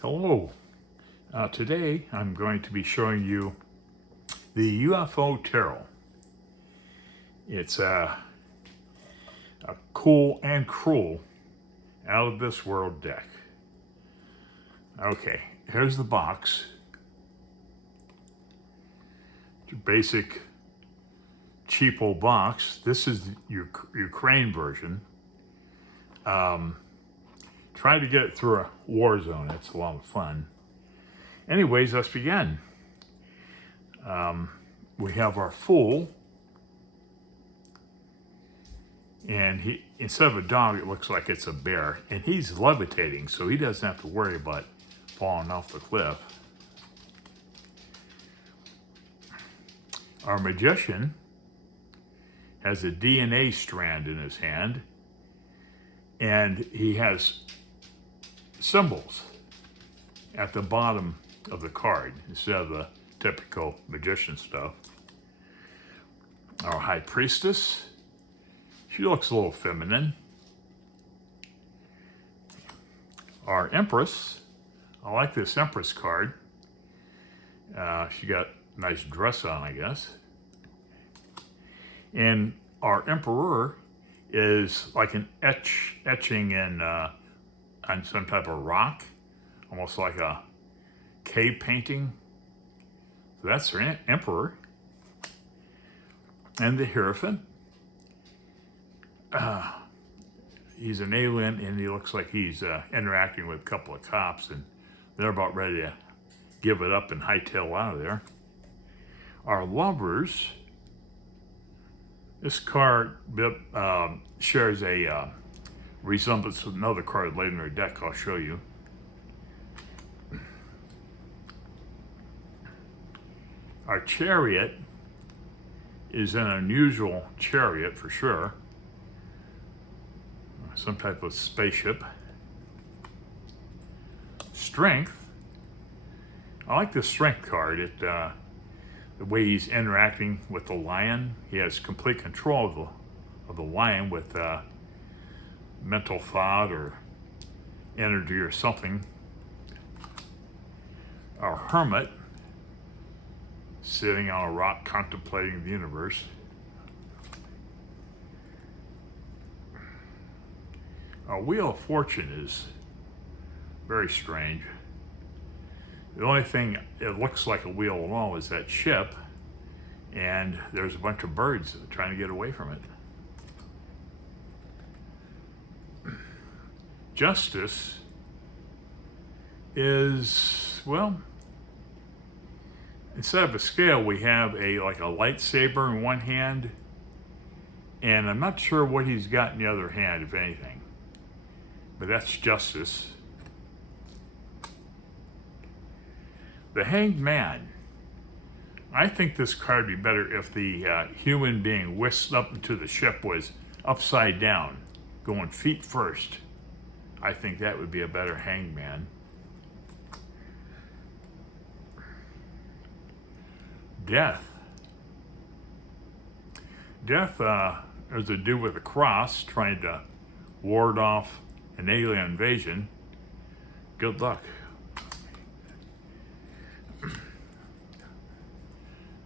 Hello. Today I'm going to be showing you the UFO Tarot. It's a cool and cruel out of this world deck. Okay, here's the box. It's your basic cheapo box. This is the Ukraine version. Trying to get it through a war zone. It's a lot of fun. Anyways, let's begin. We have our Fool. And he, instead of a dog, it looks like it's a bear. And he's levitating, so he doesn't have to worry about falling off the cliff. Our Magician has a DNA strand in his hand. And he has symbols at the bottom of the card instead of the typical magician stuff. Our High Priestess, she looks a little feminine. Our Empress, I like this Empress card. She got a nice dress on, I guess. And our Emperor is like an etching in on some type of rock, almost like a cave painting. So that's our Emperor. And the Hierophant. He's an alien, and he looks like he's interacting with a couple of cops, and they're about ready to give it up and hightail out of there. Our Lovers. This card shares a resemblance with another card later in our deck. I'll show you. Our Chariot is an unusual chariot for sure. Some type of spaceship. Strength. I like the Strength card. The way he's interacting with the lion, he has complete control of the lion with mental thought or energy or something. Our Hermit, sitting on a rock contemplating the universe. Our Wheel of Fortune is very strange. The only thing it looks like a wheel at all is that ship, and there's a bunch of birds trying to get away from it. Justice is, well, instead of a scale, we have like a lightsaber in one hand, and I'm not sure what he's got in the other hand, if anything. But that's Justice. The Hanged Man. I think this card would be better if the human being whisked up into the ship was upside down, going feet first. I think that would be a better Hanged Man. Death. Death is a dude with a cross trying to ward off an alien invasion. Good luck.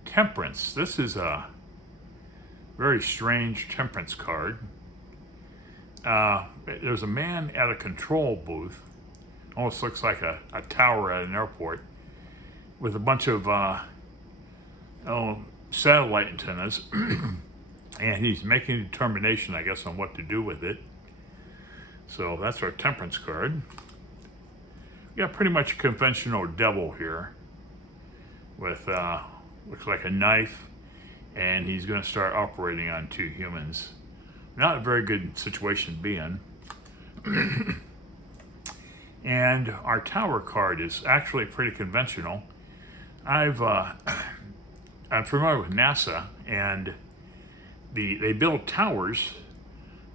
Temperance. This is a very strange Temperance card. There's a man at a control booth, almost looks like a tower at an airport, with a bunch of satellite antennas, and he's making a determination, I guess, on what to do with it. So that's our Temperance card. We got pretty much a conventional devil here with looks like a knife, and he's going to start operating on two humans. Not a very good situation to be in. And our Tower card is actually pretty conventional. I'm familiar with NASA, and they build towers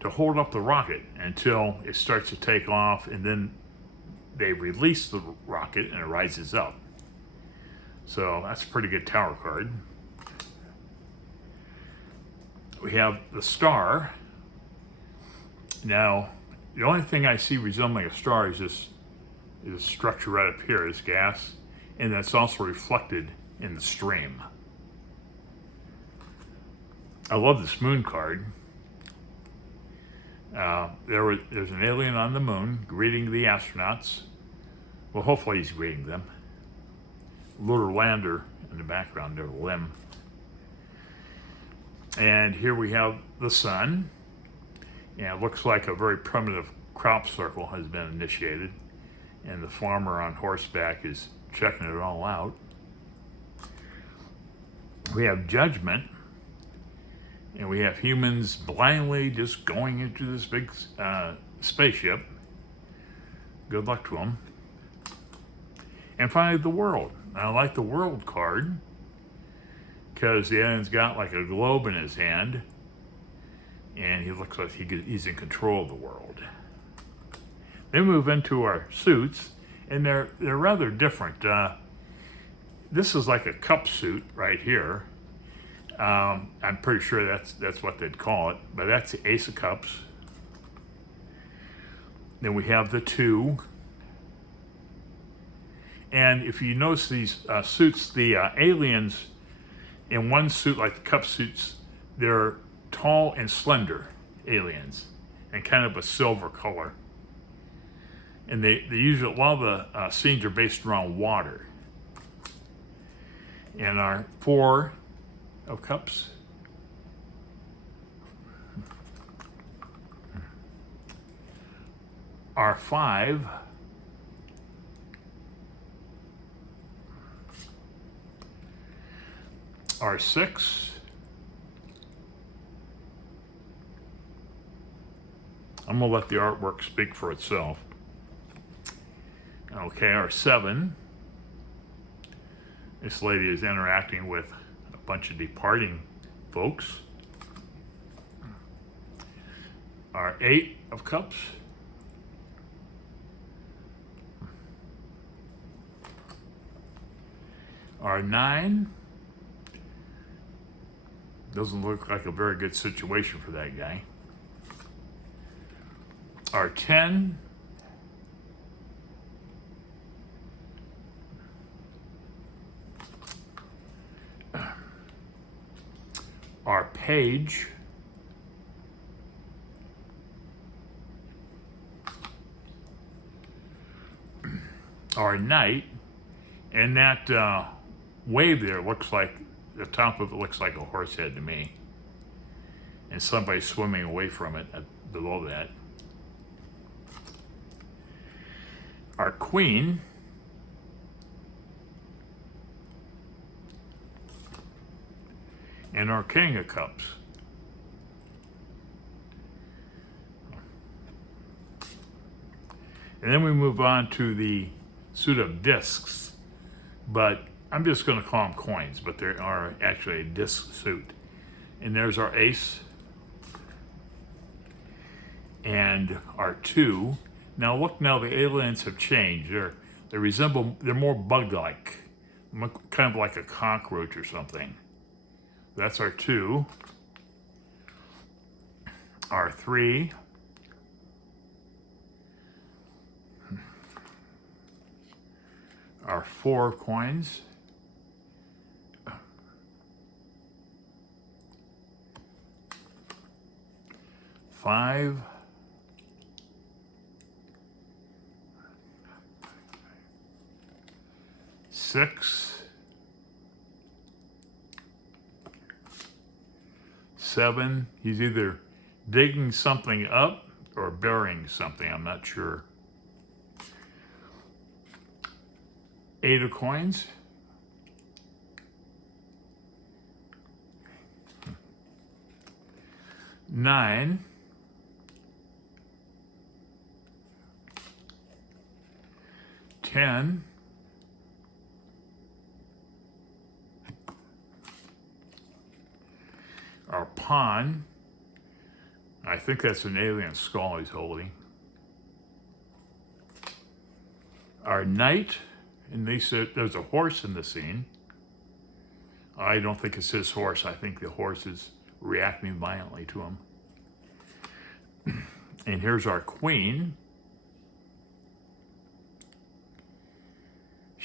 to hold up the rocket until it starts to take off, and then they release the rocket and it rises up. So that's a pretty good tower card. We have the Star. Now, the only thing I see resembling a star is There's a structure right up here, is gas, and that's also reflected in the stream. I love this moon card. There's an alien on the moon greeting the astronauts. Well, hopefully he's greeting them. Lunar lander in the background, their limb. And here we have the sun. And it looks like a very primitive crop circle has been initiated. And the farmer on horseback is checking it all out. We have judgment. And we have humans blindly just going into this big spaceship. Good luck to them. And finally, the world. I like the world card because the alien's got like a globe in his hand, and he looks like he's in control of the world. Then we move into our suits, and they're rather different. This is like a cup suit right here. I'm pretty sure that's what they'd call it, but that's the Ace of Cups. Then we have the 2. And if you notice these suits, the aliens in one suit, like the cup suits, they're tall and slender aliens and kind of a silver color. And they usually, a lot of the scenes are based around water. And our 4 of Cups. Our 5. Our 6. I'm going to let the artwork speak for itself. Okay, our 7. This lady is interacting with a bunch of departing folks. Our 8 of Cups. Our 9. Doesn't look like a very good situation for that guy. Our 10. Our Page. Our Knight. And that wave there looks like, the top of it looks like a horse head to me. And somebody swimming away from it below that. Our Queen. And our King of Cups. And then we move on to the suit of discs. But I'm just going to call them coins, but they are actually a disc suit. And there's our Ace. And our 2. Now look, now the aliens have changed. They're more bug-like. Kind of like a cockroach or something. That's our 2. Our 3. Our 4 coins. 5. 6. 7. He's either digging something up or burying something. I'm not sure. 8 of coins. 9. 10. Our pawn. I think that's an alien skull he's holding. Our knight, and they said there's a horse in the scene. I don't think it's his horse. I think the horse is reacting violently to him. And here's our queen.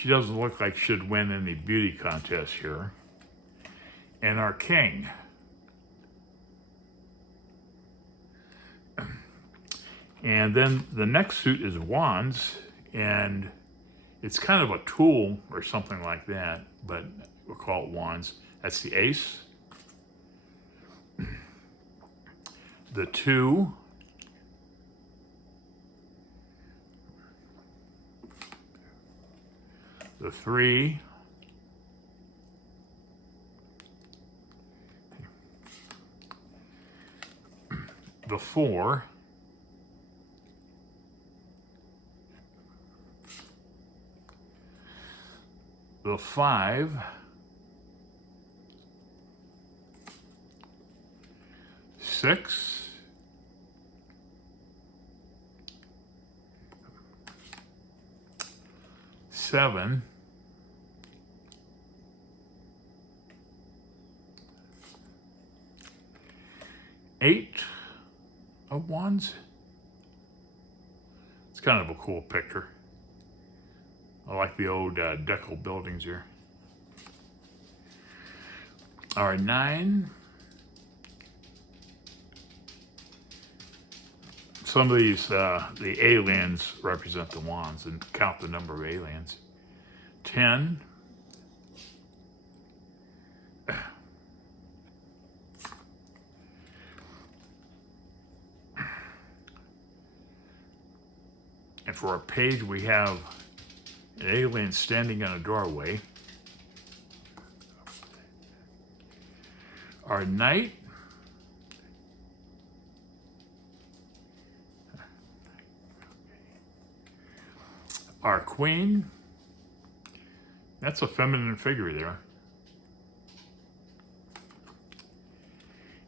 She doesn't look like she'd win any beauty contest here. And our king. And then the next suit is wands, and it's kind of a tool or something like that, but we'll call it wands. That's the ace, the 2, the 3, the 4, the 5, 6, seven, 8 of wands. It's kind of a cool picture. I like the old decal buildings here. All right, 9. Some of these, the aliens represent the wands, and count the number of aliens. 10. And for our page, we have an alien standing in a doorway. Our knight. Our queen. That's a feminine figure there.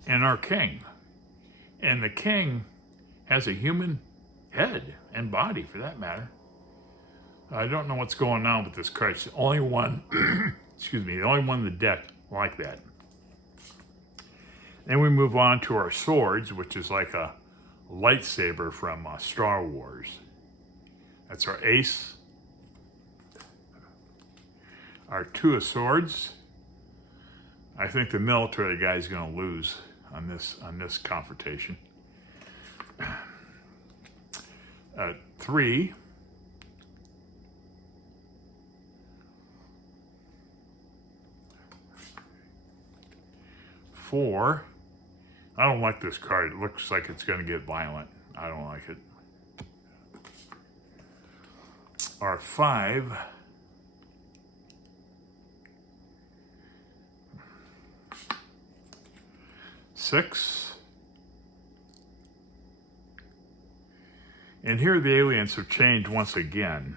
And our king. And the king has a human head and body, for that matter. I don't know what's going on with this card. It's the only one, excuse me, the only one in the deck like that. Then we move on to our swords, which is like a lightsaber from Star Wars. That's our ace. Our 2 of swords. I think the military guy is going to lose on this confrontation. 3. 4. I don't like this card. It looks like it's going to get violent. I don't like it. Our 5. 6. And here the aliens have changed once again.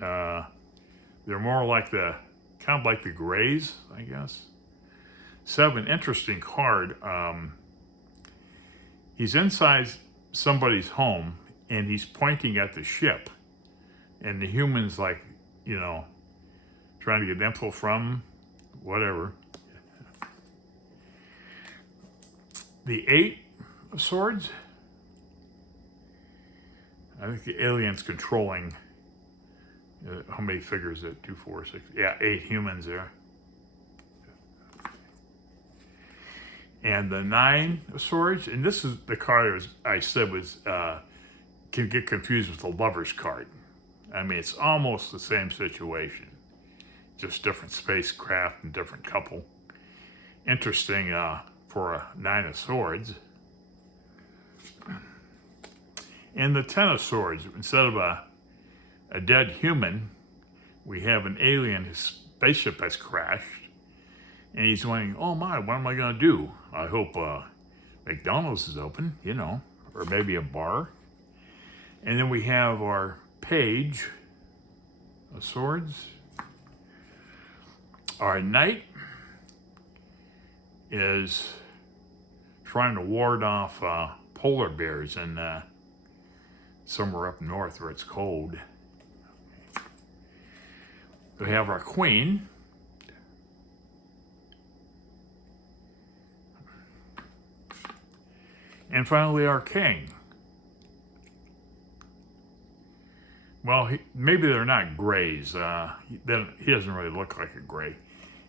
They're more like kind of like the grays, I guess. 7, interesting card. He's inside somebody's home, and he's pointing at the ship. And the human's like, you know, trying to get info from whatever. The 8 of swords. I think the alien's controlling, how many figures is it? 2, 4, 6. Yeah, 8 humans there. And the 9 of swords. And this is the card I said was, can get confused with the lover's card. I mean, it's almost the same situation. Just different spacecraft and different couple. Interesting for a 9 of swords. And the 10 of swords, instead of a dead human, we have an alien. His spaceship has crashed, and he's wondering, oh my, what am I going to do? I hope McDonald's is open, you know, or maybe a bar. And then we have our page of swords. Our knight is trying to ward off polar bears and somewhere up north where it's cold. We have our queen. And finally our king. well, maybe they're not grays. He doesn't really look like a gray.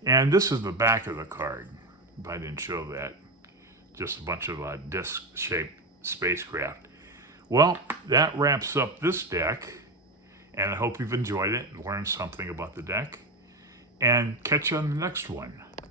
And this is the back of the card, if I didn't show that. Just a bunch of disc-shaped spacecraft. Well, that wraps up this deck, and I hope you've enjoyed it and learned something about the deck. And catch you on the next one.